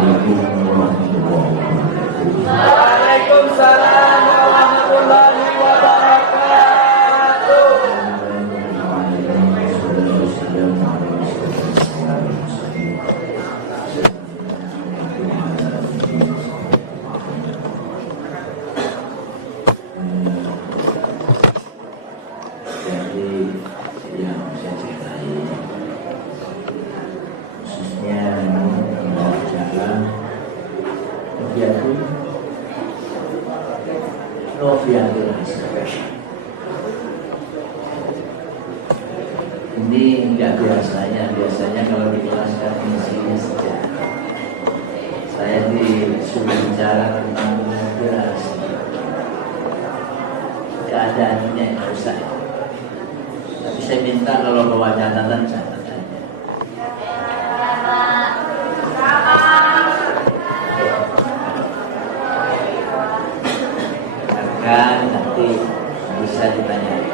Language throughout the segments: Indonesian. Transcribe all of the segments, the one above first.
Assalamualaikum warahmatullahi wabarakatuh. Waalaikumsalam warahmatullahi wabarakatuh. Jadi yang saya cintai khususnya jalan kegiatan Novianti ini nggak biasanya kalau di kelas kan isinya sejarah. Saya disuruh bicara tentang moderasi, keadaannya yang rusak. Tapi saya minta kalau bawa catatan catat aja. Akan nanti bisa ditanyakan.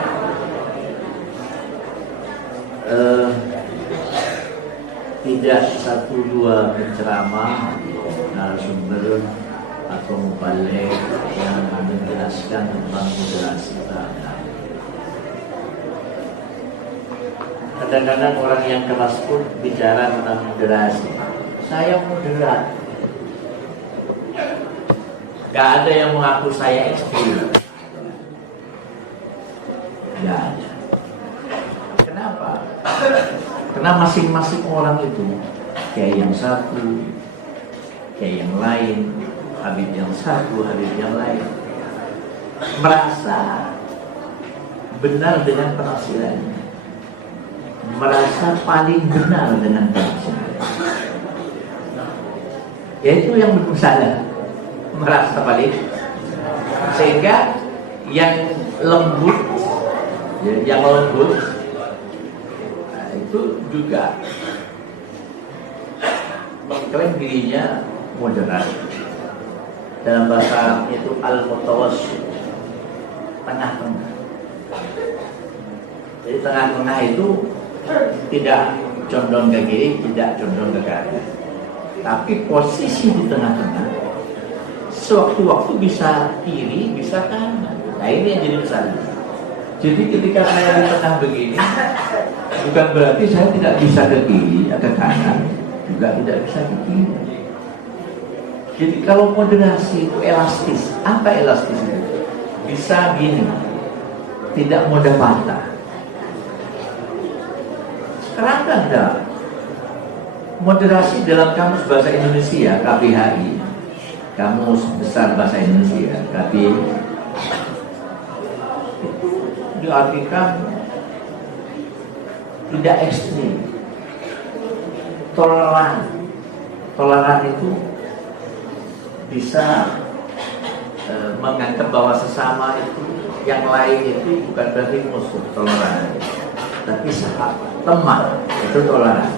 Tidak satu dua penceramah narasumber atau mubalik yang menjelaskan tentang moderasi beragama. Kadang-kadang orang yang keras pun bicara tentang moderasi. Saya moderat. Gak ada yang mengaku saya ekstrim. Gak ada. Kenapa? Karena masing-masing orang itu kayak yang satu, kayak yang lain, Habib yang satu, Habib yang lain, merasa benar dengan penafsirannya, merasa paling benar dengan penafsirannya. Yaitu yang bersalah, merasa paling, sehingga yang lembut, itu juga mengklaim dirinya moderat. Dalam bahasa Arab itu al-mutawassit, tengah-tengah. Jadi tengah-tengah itu tidak condong ke kiri, tidak condong ke kanan. Tapi posisi di tengah-tengah, sewaktu-waktu bisa kiri, bisa kanan. Nah ini yang jadi besar. Jadi ketika saya di tengah begini, bukan berarti saya tidak bisa ke kiri, ke kanan, juga tidak bisa ke kiri. Jadi kalau moderasi itu elastis, apa elastis itu? Bisa gini, tidak mudah patah. Sekarang kan ada moderasi dalam Kamus Bahasa Indonesia, KBHI, Kamus Besar Bahasa Indonesia, KBHI, diartikan tidak ekstrim, toleran. Toleran itu bisa menganggap bahwa sesama itu, yang lain itu bukan berarti musuh, toleran, tapi sahabat, teman, itu toleran.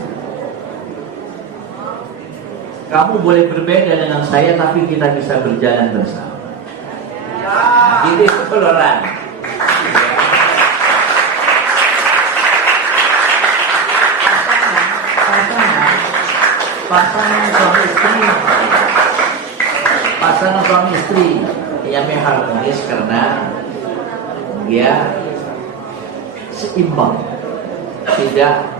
Kamu boleh berbeda dengan saya, tapi kita bisa berjalan bersama. Jadi itu toleran. Pasangan suami istri yang harmonis karena dia seimbang, tidak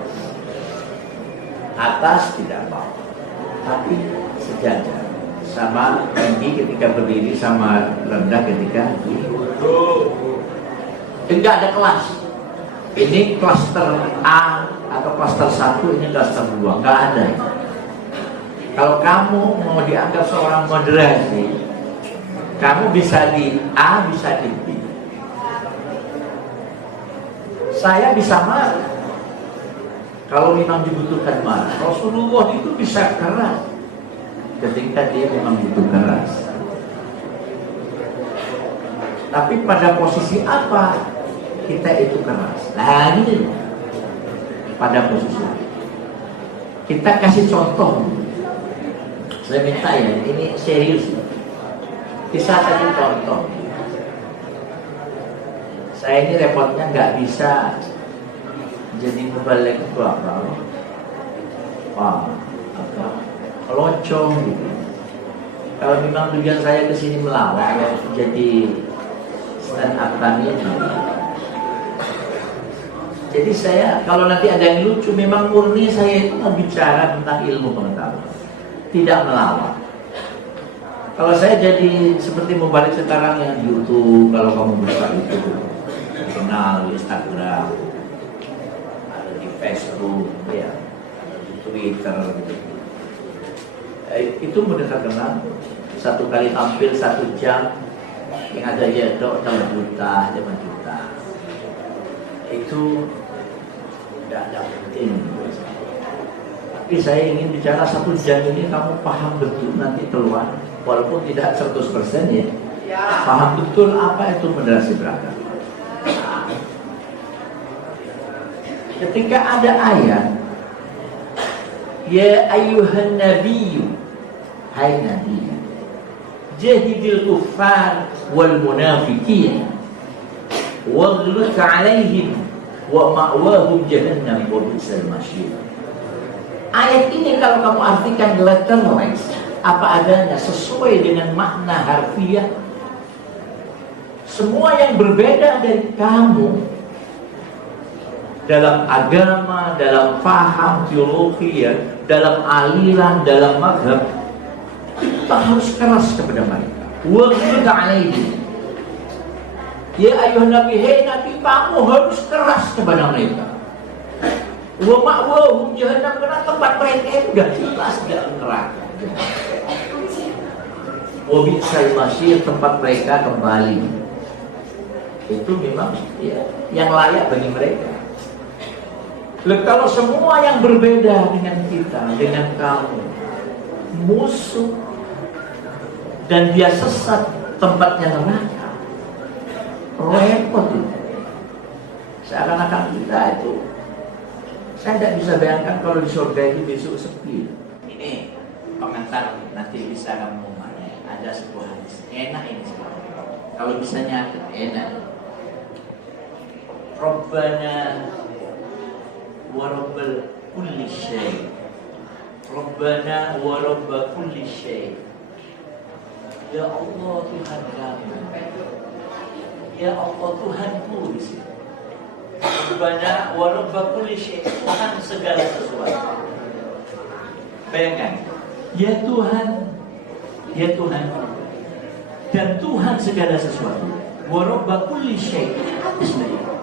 atas tidak bawah, tapi sejajar, sama tinggi ketika berdiri, sama rendah ketika duduk. Tidak ada kelas. Ini klaster A atau klaster 1, ini klaster 2, nggak ada. Kalau kamu mau dianggap seorang moderasi, kamu bisa di A, bisa di B. Saya bisa marah kalau memang dibutuhkan marah. Rasulullah itu bisa keras ketika dia memang butuh keras. Tapi pada posisi apa kita itu keras? Nah ini pada posisi kita kasih contoh. Saya minta ya, ini serius. Bisa tadi contoh. Saya ini repotnya nggak bisa jadi mubalik itu apa? Loncong gitu. Kalau memang tujuan saya ke sini melawan, ya jadi stand up comedy. Jadi saya, kalau nanti ada yang lucu, memang murni saya itu mau bicara tentang ilmu pengetahuan, tidak melawan. Kalau saya jadi seperti membalik sekarang yang YouTube, kalau kamu buka itu, kenal di Instagram, ada di Facebook, ya, di Twitter, gitu. Itu mudah kenal. Satu kali tampil 1 jam, yang ada jedok 5 juta, 5 juta. Itu tidak penting. Tapi saya ingin bicara 1 jam ini kamu paham betul nanti keluar, walaupun tidak 100% ya. Paham betul apa itu moderasi beragam. Ketika ada ayat, ya ayyuhan nabiyyu, hai nabi, jahidil kuffar wal munafiqin waghluz alaihim wa ma'wahum jahannam wa bi'sal masir. Ayat ini kalau kamu artikan literally apa adanya, sesuai dengan makna harfiah, semua yang berbeda dari kamu dalam agama, dalam faham teologi, ya, dalam aliran, dalam mazhab, kita harus keras kepada mereka. Waghluz alaihim, ya ayuhan nabi, hei nabi, kamu harus keras kepada mereka. Wa ma'wahum jahannam, karena tempat mereka itu sudah jelas dalam neraka. Wa bi'sal masir, tempat mereka kembali. Itu memang ya, yang layak bagi mereka. Kalau semua yang berbeda dengan kita, dengan kamu, musuh, dan dia sesat, tempatnya neraka, repot itu. Seakan-akan kita itu, saya tidak bisa bayangkan kalau di surga itu besok sepi. Ini pengantar, nanti bisa kamu mana? Ada sebuah hadis enak ini sebenarnya. Kalau bisa nyatet enak. Rabbana wa rabbal kulli syai, Rabbana wa rabbal kulli syai, ya Allah Tuhan kami, ya Allah Tuhanku di sini. Rabbana wa rabbal kulli syai, Tuhan segala sesuatu. Bayangkan, ya Tuhan, ya Tuhan, dan Tuhan segala sesuatu. Wa rabbal kulli syai, Bismillah.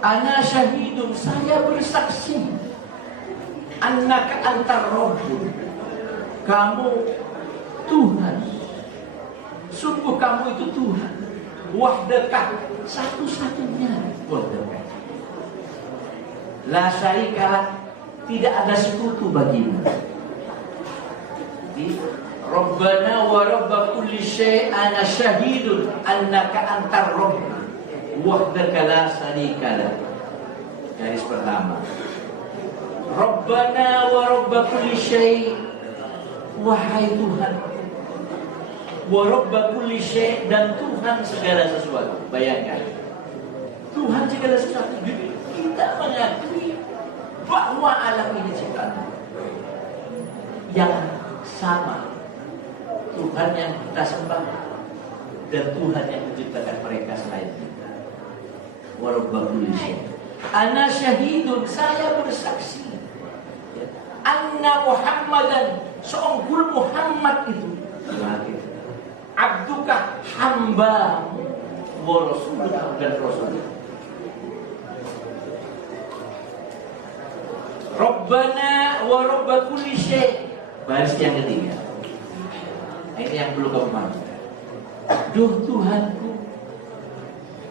Ana syahidun, saya bersaksi, annaka antar Rabbun, kamu Tuhan, sungguh kamu itu Tuhan, wahdaka, satu-satunya, wahdaka, la syarika, tidak ada sekutu bagimu. Rabbana wa rabba kulli syai', ana syahidun annaka antar Rabbun wahdaka la syarika lak. Garis pertama, Rabbana wa rabba kulli syai', wahai Tuhan, wa rabba kulli syai', dan Tuhan segala sesuatu. Bayangkan, Tuhan segala sesuatu. Kita mengakui bahwa alam ini ciptaan yang sama, Tuhan yang kita sembah dan Tuhan yang menciptakan mereka selain kita. Wa rabba kulli syai', ana syahidun, saya bersaksi, anna Muhammadan, seunggul Muhammad itu abduka, hambamu, wa rasuluka, dan rasulullah. Rabbana wa rabba kulli syai', baris yang ketiga. Ini yang belum kamu paham. Duh Tuhanku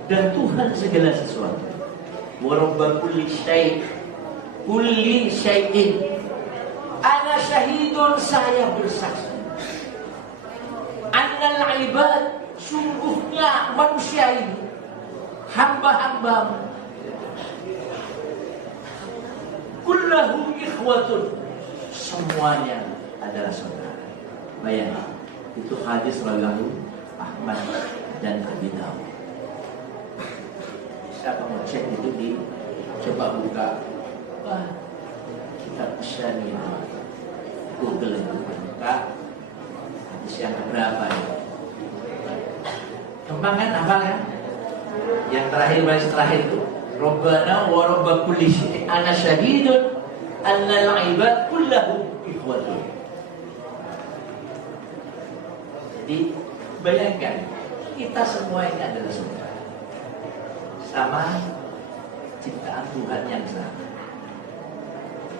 dan Tuhan segala sesuatu. Wa rabba kulli syai', kulli syai'in, ana syahidun, saya bersaksi, annal ibad, sungguhnya manusia ini, hamba-hambamu, kullahum ikhwatun, semuanya adalah saudara. Bayangkan, itu hadis rawahu Ahmad dan Abi Dawud. Siapa mau cek itu, coba buka. Wah, kitab Syami Google itu buka hadis yang berapa ya? Gampang kan, hafal kan? Yang terakhir baris terakhir itu Rabbana wa Rabb kulli syai'in ana syahidun anna al-ibad kullahum ikhwatun. Jadi bayangkan kita semua ini adalah saudara, sama ciptaan Tuhan yang sama.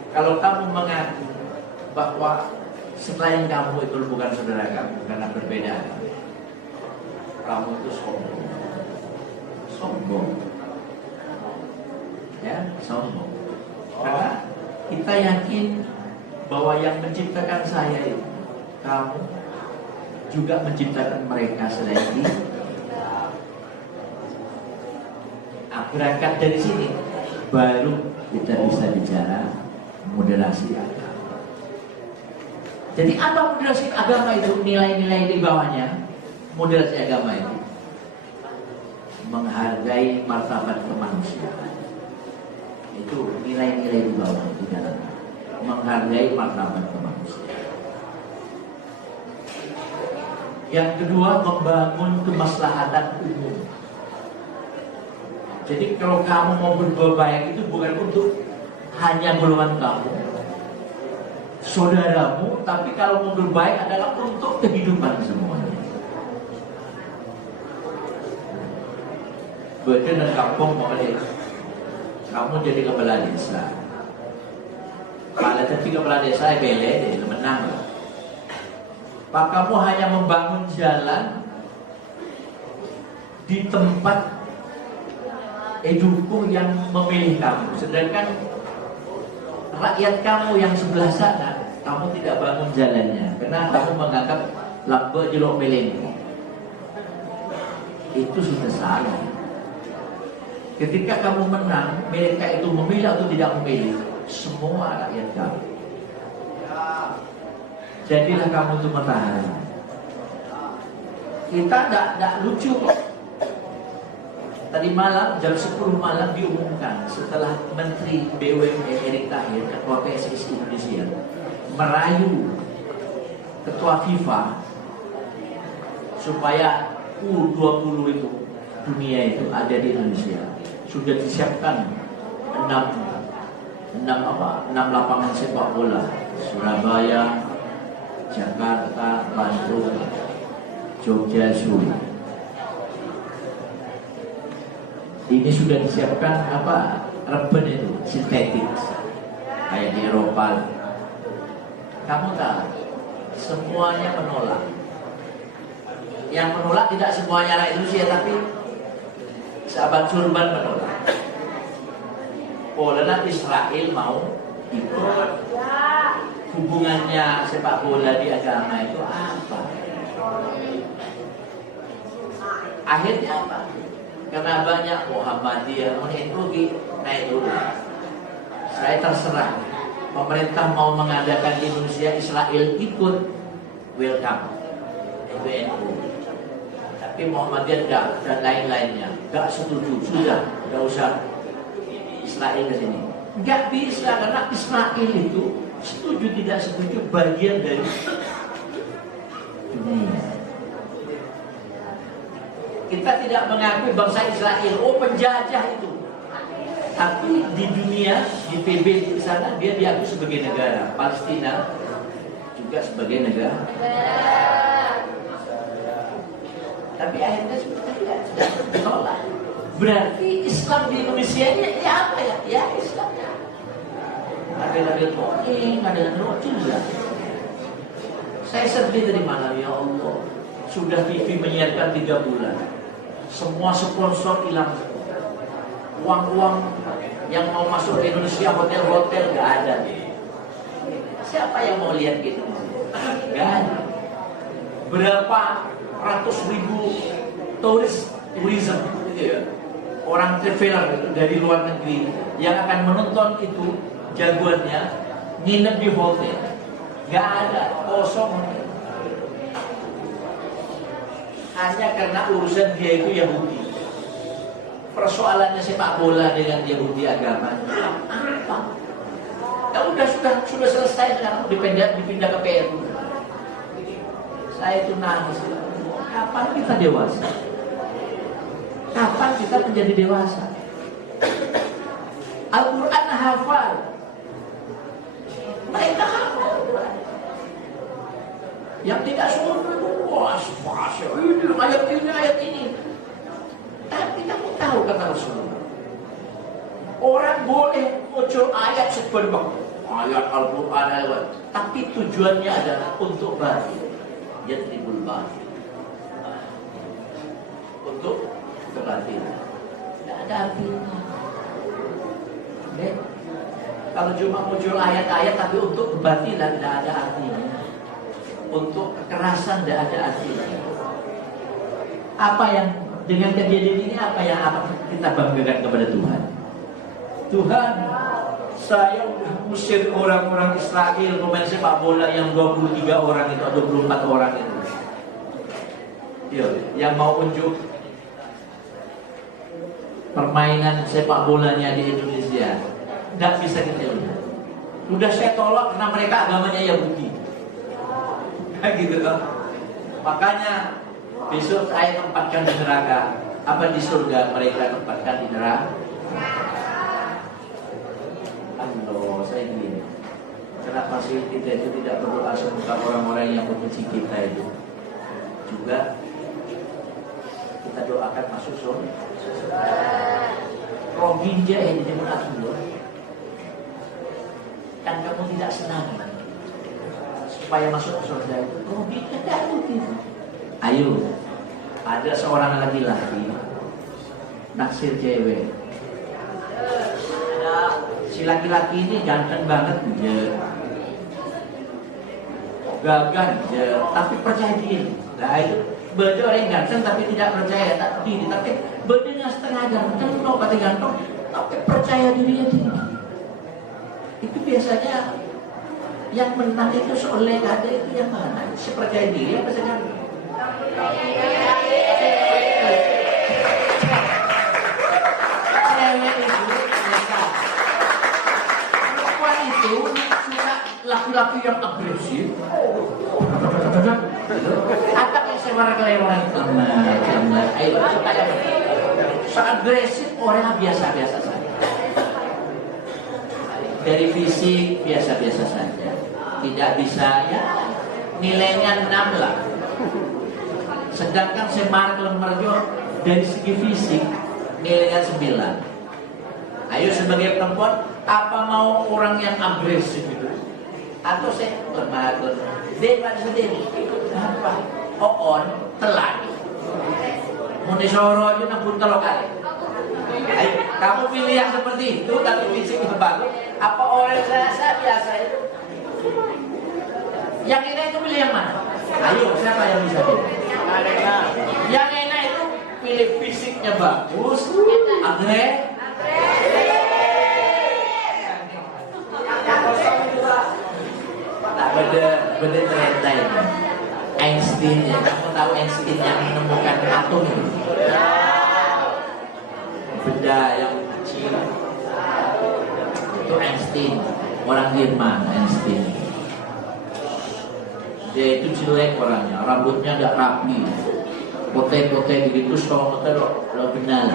Kalau kamu mengaku bahwa selain kamu itu bukan saudara kamu karena berbeda agama, kamu itu sombong, ya sombong. Karena kita yakin bahwa yang menciptakan saya itu kamu juga menciptakan mereka selain itu. Berangkat dari sini baru kita bisa bicara moderasi agama. Jadi apa moderasi agama itu? Nilai-nilai di bawahnya moderasi agama itu menghargai martabat kemanusiaan. Itu nilai-nilai di bawah di dalam menghargai martabat kemanusiaan. Yang kedua, membangun kemaslahatan umum. Jadi kalau kamu mau berbuat baik itu bukan untuk hanya golongan kamu, saudaramu, tapi kalau mau berbaik adalah untuk kehidupan semuanya. Betul dan kampung boleh. Kamu jadi kepala desa. Kalau jadi kepala desa bele, menang. Pak, kamu hanya membangun jalan di tempat dukung yang memilih kamu, sedangkan rakyat kamu yang sebelah sana kamu tidak bangun jalannya karena kamu menganggap lambe jelok belenggu. Itu sudah salah. Ketika kamu menang, mereka itu memilih atau tidak memilih, semua rakyat kamu. Jadilah kamu itu matahari. Kita tidak lucu kok. Tadi malam jam 10 malam diumumkan setelah Menteri BUMN Erick Thohir, Ketua PSSI Indonesia, merayu Ketua FIFA supaya U20 itu dunia itu ada di Indonesia. Sudah disiapkan 6 lapangan sepak bola, Surabaya, Jakarta, Bandung, Jogja, Solo. Ini sudah disiapkan reben itu sintetik kayak di Eropa. Kamu tahu semuanya menolak. Yang menolak tidak semuanya rakyat Indonesia, tapi sahabat Surban menolak. Karena Israel mau ikut. Hubungannya sepak bola di agama itu apa? Akhirnya apa? Karena banyak Muhammadiyah naik dulu. Saya terserah. Pemerintah mau mengadakan di Indonesia, Israel ikut, welcome. Itu NU. Tapi Muhammadiyah dan lain-lainnya gak setuju. Sudah, gak usah Israel ke sini. Gak bisa karena Israel itu setuju tidak setuju bagian dari dunia. Kita tidak mengakui bangsa Israel, penjajah itu. Tapi di dunia, di PB di sana dia diakui sebagai negara. Palestina juga sebagai negara. Tapi akhirnya sudah ditolak. Berarti Islam di Indonesia ini apa ya? Ya Islam. Ada poking, ada lucu ya. Saya sedih dari malam, ya Allah. Sudah TV menyiarkan 3 bulan. Semua sponsor hilang. Uang-uang yang mau masuk ke Indonesia, hotel-hotel gak ada. Siapa yang mau lihat gitu? Gak ada. Berapa ratus ribu tourism gitu ya, orang traveler dari luar negeri yang akan menonton itu jagoannya nginep di hotel. Gak ada, kosong. Hanya karena urusan dia itu Yahudi. Persoalannya sepak bola dengan Yahudi agama apa? Ya udah sudah selesai, sekarang dipindah ke PRU. Saya itu nangis. Kapan kita dewasa? Kapan kita menjadi dewasa? Al-Quran hafal. Mereka hafal Al-Quran. Yang tidak semua puas, ini ayat ini. Tapi kamu tahu kata Rasulullah, orang boleh muncul ayat sebenarnya ayat Al-Quran, tapi tujuannya adalah untuk batil, yadribul batil, untuk kebatilan. Tidak ada artinya. Kalau cuma muncul ayat-ayat tapi untuk kebatilan, tidak ada artinya. Untuk kekerasan tidak ada artinya. Apa yang dengan kejadian ini apa yang kita banggakan kepada Tuhan? Tuhan, saya udah musir orang-orang Israel pemain sepak bola yang 23 orang itu atau 24 orang itu. Yo, yang mau unjuk permainan sepak bolanya di Indonesia, tidak bisa kita lihat. Udah saya tolak karena mereka agamanya Yahudi. Gitu kan. Makanya besok saya tempatkan di neraka. Apa di surga mereka tempatkan di neraka? Allah, saya gini. Kenapa sih kita itu tidak berdoa semoga orang-orang yang membenci kita itu juga kita doakan masuk surga? Rohingya ini di Manado, kan kamu tidak senang supaya masuk surga itu? Rohingya tidak begitu. Ayo, ada seorang laki-laki naksir cewek. Si laki-laki ini ganteng banget ya, gagah ya, tapi percaya diri. Nah itu beda orang yang ganteng tapi tidak percaya diri, tapi bedanya setengah ganteng, kata ganteng, tapi percaya dirinya tinggi. Itu biasanya yang menang itu seoleh ada itu yang mana? Si percaya diri apa saja? Cewek itu mereka perempuan itu suka laki-laki yang agresif, atau yang sebar kelewaran kamar, ayo suka yang agresif, orang biasa-biasa saja. Dari fisik biasa-biasa saja, tidak bisa ya nilainya 6 lah. Sedangkan Semar Lemerjo dari segi fisik nilainya 9. Ayo sebagai perempuan, apa mau orang yang agresif itu? Atau saya lemah, debat sendiri. Apa? Oon telan. Munisoro itu nampun telok kali. Ayo, kamu pilih yang seperti itu, tapi fisik itu bagus. Apa orang saya biasa itu? Yang enak itu pilih yang mana? Ayo, siapa yang bisa pilih? Yang enak itu pilih fisiknya bagus, agresif. Tak beda cerita ini. Einstein ya, kamu tahu Einstein yang menemukan atom itu? Benda yang kecil itu Einstein, orang Jerman. Einstein dia itu jelek orangnya, rambutnya tidak rapi, pote-pote begitu, soalnya lo benar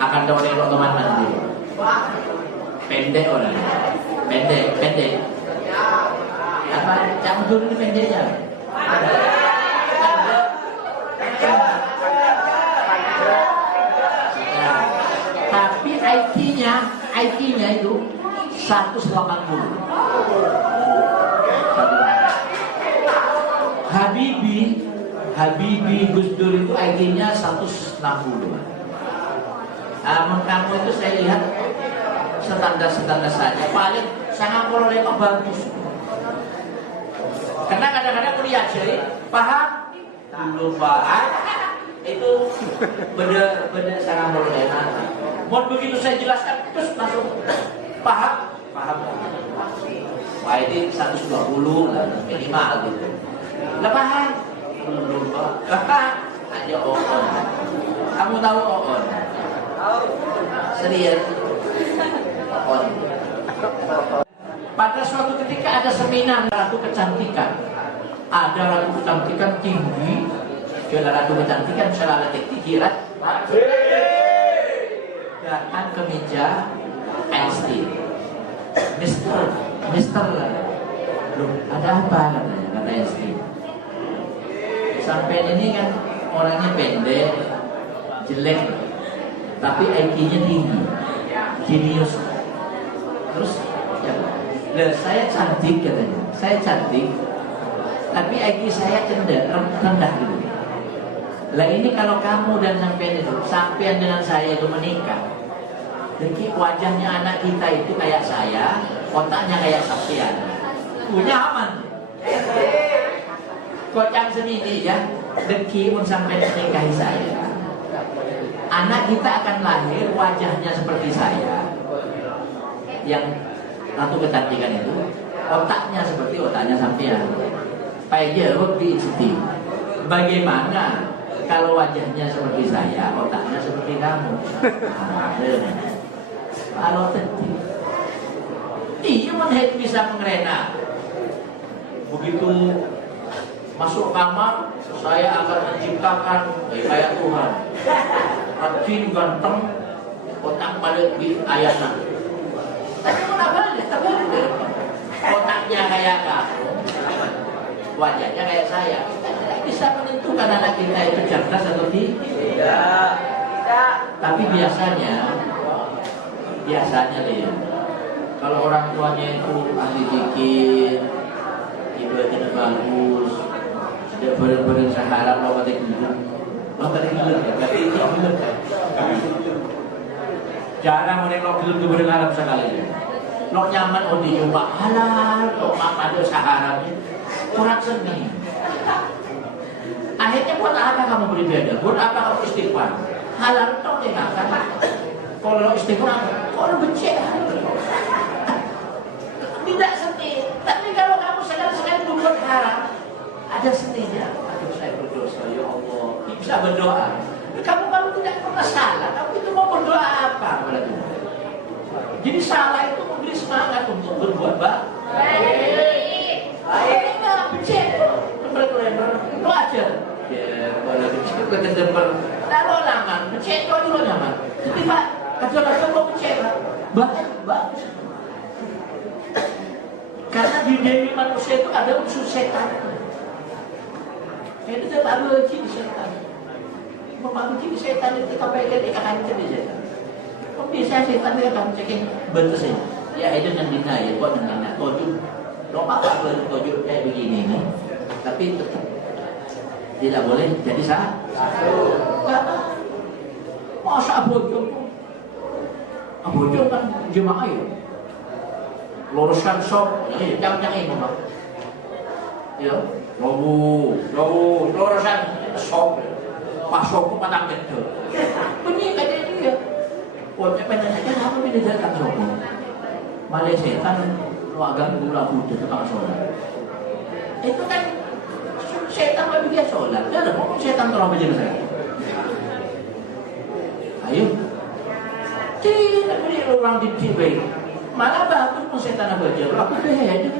akan tahu nengok teman-teman dia pendek orangnya, pendek apa yang dulu ini pendeknya tapi IQ-nya itu 180. Habibie Gus Dur itu IQ-nya 160. Kamu itu saya lihat standar saja, paling sangat boleh bagus. Karena kadang-kadang kuliah jadi paham dulu paham itu benar sangat boleh. Mau begitu saya jelaskan terus langsung paham. Wah ini 120 lah minimal gitu. Lah paham? Lupa. Aja Oon. Kamu tahu Oon? Serius? Oon. Pada suatu ketika ada seminar ratu kecantikan. Ada ratu kecantikan tinggi, dia ratu kecantikan selalu tinggi, datang ke meja Einstein. Mister, loh, ada apa katanya, kata Einstein. Sampai ini kan orangnya pendek, jelek, tapi IQ-nya tinggi, jenius. Terus, ya, saya cantik katanya, saya cantik, tapi IQ saya rendah gitu. Lah ini kalau kamu dan sampean dengan saya itu menikah, jadi wajahnya anak kita itu kayak saya, otaknya kayak sampean, punya aman. Kocang sendiri ya, deki pun sampai menikahi saya. Anak kita akan lahir wajahnya seperti saya, yang ratu kecantikan itu, otaknya seperti otaknya sampean. Payah di sini. Bagaimana kalau wajahnya seperti saya, otaknya seperti kamu? Kalau tadi, iya menhead bisa mengerena. Begitu masuk kamar, saya akan menciptakan kayak Tuhan. Rajin, ganteng, otak balik di ayana. Tapi kenapa dia? Otaknya kayak kamu, wajahnya kayak saya. Kita tidak bisa menentukan anak kita itu cerdas atau tidak. Tapi biasanya lihat, kalau orang tuanya itu ahli fikih, ibadatnya bagus, tidak benar-benar seharap lompat gelung, tapi ini gelung. Jarang orang lo gelung berharap sekali. Lo nyaman di rumah halal, lo apa ada saharapnya, kurang senang. Akhirnya buat apa kamu beribadah? Buat apa kamu istighfar? Halal toh dia kan? Kalau istighfar, kalau becek, tidak sedih. Tapi kalau kamu sekali-sekali berbuat haram, ada sedihnya. Aduh, saya berdosa, ya Allah. Bisa berdoa. Kamu tidak pernah salah. Kamu itu mau berdoa apa kepada Tuhan? Jadi salah itu memberi semangat untuk berbuat baik. Enggak becek. Lo aja. Ya, kalau becek ke depan. Kalau nyaman, becek itu dulu nyaman. Jadi Pak, kadang-kadang lo becek, bagus. Karena di diri manusia itu ada unsur setan. Itu tidak alergi di setan. Memasuki setan itu kebaikan ikan di setan. Kok bisa setan itu akan cekin bentusnya? Ya itu yang dina ya, kok yang dina tojuk. Lo apa tojuk kayak begini nih? Tapi tetap tidak boleh jadi enggak. Masa abojong kan jemaah ya. Luruskan sok, jangan ini Pak. Ya, luruskan sok. Pasok patang gitu. Ini kayak itu ya. Wajah pendek aja apa beda jalan sok. Malah setan lo agak gula putih tukang sholat. Itu kan setan bagi dia sholat. Ada mau setan terlalu jadi saya. Ayo. Tidak beri orang di baik. Malah bagus pun setan aja. Aku beda.